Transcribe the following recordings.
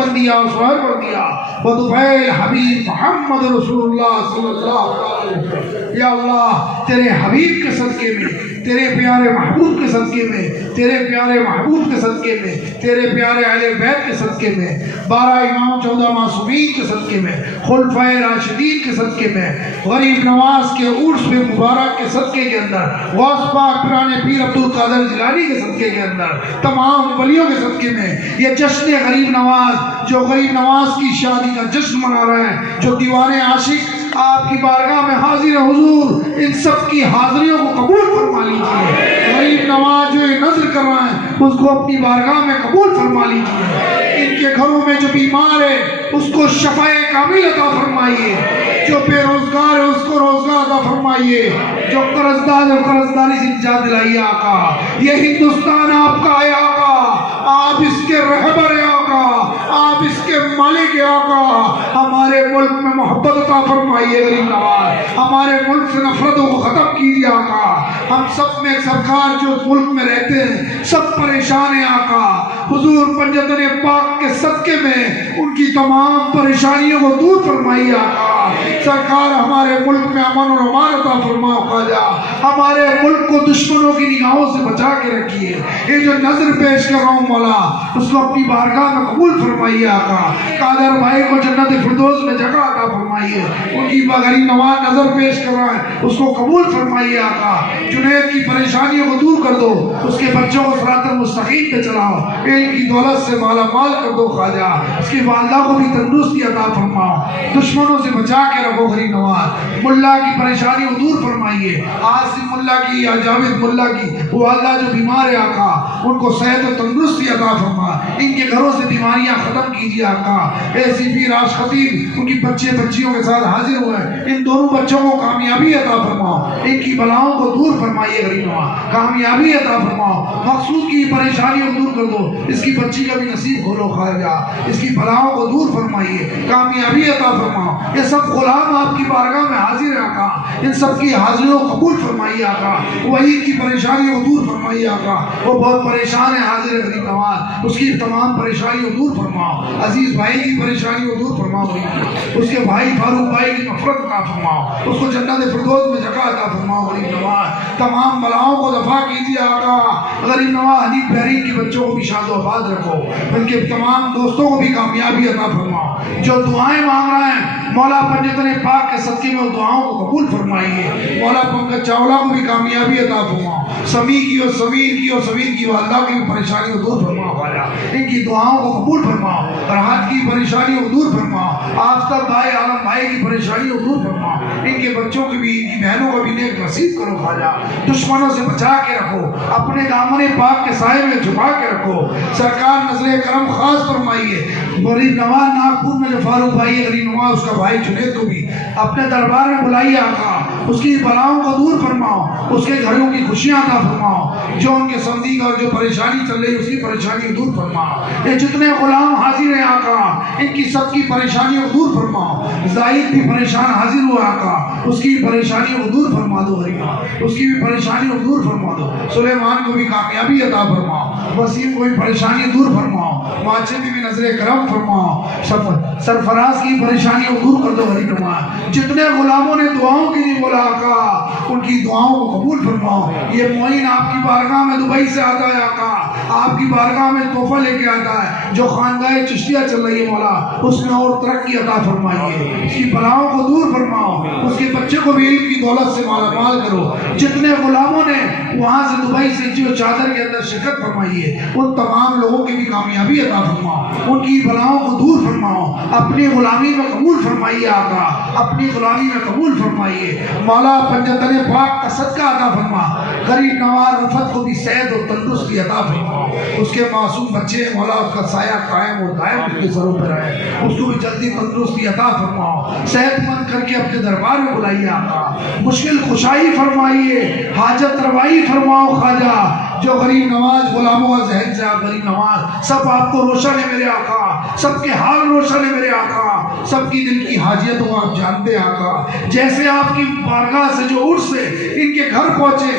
بچپن دیا، سوہر کر دیا، وطفیل حبیب محمد رسول اللہ صلی اللہ علیہ وسلم۔ یا اللہ تیرے حبیب کے صدقے میں، تیرے پیارے محبوب کے صدقے میں، تیرے پیارے محبوب کے صدقے میں، تیرے پیارے اہل بیت کے صدقے میں، 12 امام 14 معصومین کے صدقے میں، خلفائے راشدین کے صدقے میں، غریب نواز کے عرس میں مبارک کے صدقے کے اندر، غوث پاک پیرانے پیر عبد القادر جیلانی کے صدقے کے اندر، تمام ولیوں کے صدقے میں، یہ جشن غریب نواز جو غریب نواز کی شادی کا جشن منا رہے ہیں، جو دیوانے عاشق آپ کی بارگاہ میں حاضر حضور، ان سب کی حاضریوں کو قبول فرما لیجئے۔ غریب نواز جو یہ نظر کر رہا ہے اس کو اپنی بارگاہ میں قبول فرما لیجئے۔ ان کے گھروں میں جو بیمار ہے اس کو شفاء کامل عطا فرمائیے، جو بے روزگار ہے اس کو روزگار عطا فرمائیے، جو قرض دار ہے قرض داری سے نجات دلائیے آقا۔ یہ ہندوستان آپ کا ہے آقا، آپ اس کے رہبر ہیں آقا، آپ اس کے مالک ہیں آقا۔ ہمارے ملک میں محبت عطا فرمائیے غریب نواز، ہمارے ملک سے نفرتوں کو ختم کیجیے آقا۔ ہم سب میں سرکار جو ملک میں رہتے ہیں سب پریشان ہیں آقا، حضور پنجتن پاک کے صدقے میں ان کی تمام پریشانیوں کو دور فرمائیے آقا۔ سرکار ہمارے ملک میں امن و امان عطا فرماؤ خواجہ، ہمارے ملک کو دشمنوں کی نگاہوں سے بچا کے رکھیے۔ یہ جو نظر پیش کر رہا ہوں مولا اس کو اپنی بارگاہ میں قبول فرمائیے آقا۔ قادر بھائی کو جنت فردوس میں جگہ عطا فرمائیے، ان کی غریب نواز نظر پیش کر رہا ہے اس کو قبول فرمائیے آقا۔ جنید کی پریشانیوں کو دور کر دو، اس کے بچوں کو صراط المستقیم پہ چلاؤ، ان کی دولت سے مالا مال کر دو خواجہ، اس کی والدہ کو بھی تندرستی عطا فرماؤ، دشمنوں سے بچا کے رکھو غریب نواز۔ ملا کی پریشانی کو دور فرمائیے، عاصم ملا کی یا جاوید ملا کی والدہ جو بیمار ہے آقا ان کو صحت و تندرستی عطا فرما، ان کے گھروں سے بیماریاں ختم کیجیے آقا۔ ایسی بھی راش خطیب ان کی بچے بچیوں کے ساتھ حاضر ہوئے ہیں، ان دونوں بچوں کو کامیابی عطا فرماؤ، ان کی بلاؤں کو دور فرمائیے غریب نواز، کامیابی عطا فرماؤ۔ مقصود کی پریشانیوں کو دور کر دو، اس کی بچی کا بھی نصیب کھولو خواجہ، اس کی بلاؤں کو دور فرمائیے، کامیابی عطا فرماؤ۔ یہ سب غلام آپ کی بارگاہ میں حاضر ہیں آقا، ان سب کی حاضریوں کو قبول فرمائیے آقا۔ وحید کی پریشانیوں کو دور فرمائیے آقا، وہ بہت پریشان ہے حاضر ہے غریب نواز، اس کی تمام پریشانیوں کو دور فرماؤ۔ عزیز بھائی کی پریشانیوں کو دور فرماؤ، اس کے بھائی فاروق بھائی کی نفرت عطا فرماؤ، اس کو جنت فردوس میں جگہ عطا فرماؤ غریب نواز۔ تمام بلاؤں کو دفع کیجیے آقا۔ غریب نواز حنیف بحرین کے بچوں کو بھی شاد و آباد رکھو، ان کے تمام دوستوں کو بھی کامیابی عطا فرماؤ۔ جو دعائیں مانگ رہے ہیں مولا پنجتن پاک کے صدقے میں ان دعاؤں کو قبول فرمائیے۔ مولا پنکج چاولہ کو بھی کامیابی عطا فرماؤ، سمیع کی اور سمیر کی اور سمیر کی والدہ کی پریشانی کو دور فرماؤ خواجہ، ان کی دعاؤں کو قبول فرماؤ۔ راحت کی پریشانیوں کو دور فرماؤ، آفتاب بھائی عالم بھائی کی پریشانیوں کو دور فرماؤ، ان کے بچوں کی بھی ان کی بہنوں کو بھی نیک نصیب کرو خواجہ۔ دشمنوں سے بچا کے رکھو، اپنے دامن پاک کے سائے میں چھپا کے رکھو۔ سرکار نظر کرم خاص فرمائیے۔ غریب نواز ناگپور میں جو فاروق بھائی ہے غریب نواز اس کا بھائی جنید کو بھی اپنے دربار میں بلائیے آقا، اس کی بلاؤں کو دور فرماؤ، اس کے گھروں کی خوشیاں عطا فرماؤ، جو ان کے سمدھی اور جو پریشانی چل رہی ہے اس کی پریشانی کو دور فرماؤ۔ یہ جتنے غلام حاضر ہیں آقا ان کی سب کی پریشانیوں کو دور فرماؤ۔ زاہد بھی پریشان حاضر ہوا آقا، اس کی پریشانیوں کو دور فرما دو غریب نواز، اس کی بھی پریشانیوں کو دور فرما دو۔ سلیمان کو بھی کامیابی عطا فرماؤ، وسیم کو بھی پریشانی دور فرماؤ، ماچے میں بھی نظر کرم فرماؤ، سرفراز کی پریشانیوں کو دور کر دو غریب نواز۔ جتنے غلاموں نے دعاؤں کے لیے بولا آقا ان کی دعاؤں کو قبول فرماؤ۔ یہ معین آپ کی بارگاہ میں دبئی سے آتا ہے آقا، آپ کی بارگاہ میں تحفہ لے کے آتا ہے، جو خاندان چشتیہ چل رہی ہے مولا اس میں اور ترقی عطا فرمائیے، اس کی بلاؤں کو دور فرماؤ، اس کے بچے کو بھی علم کی دولت سے مالا مال کرو۔ جتنے غلاموں نے وہاں سے دبئی سے جو چادر کے اندر شرکت فرمائیے ان تمام لوگوں کی بھی کامیابی عطا فرماؤ، ان کی بلاؤں کو دور فرماؤ، اپنی غلامی میں قبول فرمائیے آقا، اپنی غلامی میں قبول فرمائیے۔ مولا پنجتن پاک کا صدقہ عطا فرما، غریب نواز رفت کو بھی صحت و تندرستی عطا فرما، اس کے معصوم بچے مولا اس کا سایہ قائم و دائم اس کے سروں پر رہے، اس کو بھی جلدی تندرستی عطا فرماؤ، صحت مند کر کے اپنے دربار میں بلائیے آقا، مشکل کشائی فرمائیے، حاجت روائی فرماؤ خواجہ۔ جو غریب نواز غلاموں کا ذہن سے آپ غریب نواز سب آپ کو روشن ہے میرے آقا، سب کے حال روشن ہے میرے آقا، سب کی دل کی حاجتوں کو آپ جانتے آقا۔ جیسے آپ کی بارگاہ سے جو عرس سے ان کے گھر پہنچے،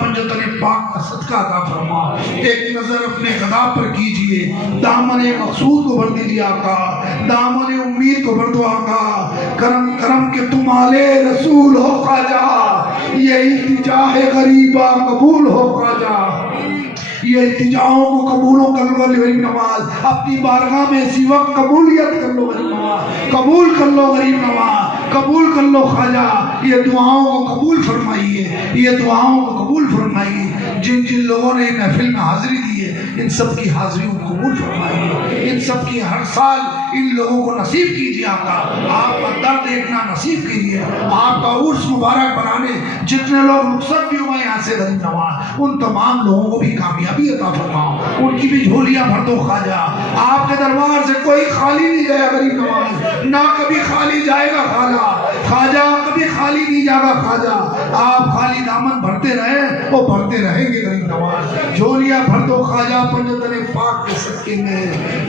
پنجتن پاک کا صدقہ عطا فرما. ایک نظر اپنے غدا پر کیجئے, دامن مقصود کو بھر دیجئے آقا, دامن امید کو بھر دو آقا. کرم کرم کہ تم آلے رسول ہو خواجہ, یہ التجا ہے غریبہ قبول ہو خواجہ. یہ التجاؤں کو قبولوں کر لو غریب نواز, اپنی بارگاہ میں اسی وقت قبولیت کر لو غریب نواز, قبول کر لو غریب نواز, قبول کر لو خواجہ. یہ دعاؤں کو قبول فرمائیے, یہ دعاؤں کو قبول فرمائیے. جن جن لوگوں نے محفل میں حاضری دی ہے ان سب کی حاضریوں کو قبول فرمائیے, ان سب کی ہر سال ان لوگوں کو نصیب کیجیے آقا. آپ کا در دیکھنا نصیب کیجیے, آپ کا عرس مبارک بنانے جتنے لوگ رخصت بھی ہوئے یہاں سے غریب نواز, ان تمام لوگوں کو بھی کامیابی عطا فرماؤ, ان کی بھی جھولیاں بھر دو خواجہ. آپ کے دربار سے کوئی خالی نہیں گیا غریب نواز, نہ کبھی خالی جائے گا خواجہ, کبھی خالی نہیں جائے گا خواجہ. آپ خالی دامن بھرتے رہیں وہ بھرتے رہیں گے غریب نواز. جھولیاں بھر دو خواجہ پنجتن پاک کے صدقے میں.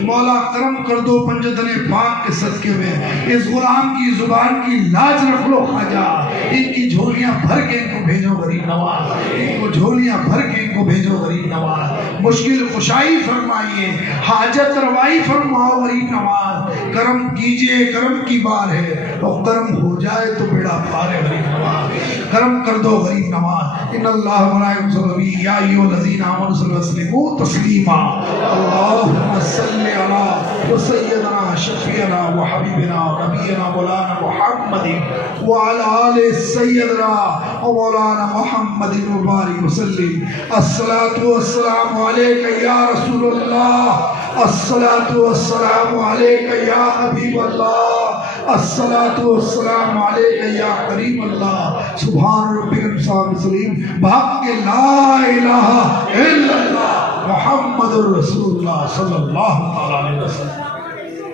مولا کرم کر دو پنجتن پاک کے صدقے میں. اس غلام کی زبان کی لاج رکھ لو خواجہ, ان کی جھولیاں بھر کے ان کو بھیجو غریب نواز, ان کو جھولیاں بھر کے ان کو بھیجو غریب نواز. مشکل کشائی فرمائیے, حاجت روائی فرماؤ غریب نواز. کرم کیجئے, کرم کی بار ہے, اور کرم ہو جائے تو بیڑا پار ہے غریب نواز. کرم کر دو غریب نواز. ان اللہ ملائکۃ یا ایھا الذین آمنوا صلی وسلموا تسلیما. اللهم صل علی سیدنا شفیعنا وحبیبنا نبینا مولانا محمد وعلى آل سیدنا مولانا محمد مبارک وسلم. الصلاۃ والسلام علیک یا رسول اللہ, الصلاۃ والسلام علیک یا حبیب اللہ, الصلاۃ والسلام علیک یا کریم اللہ. سبحان ربک رب العزت بحق لا الہ الا اللہ محمد رسول اللہ صلی اللہ علیہ وسلم.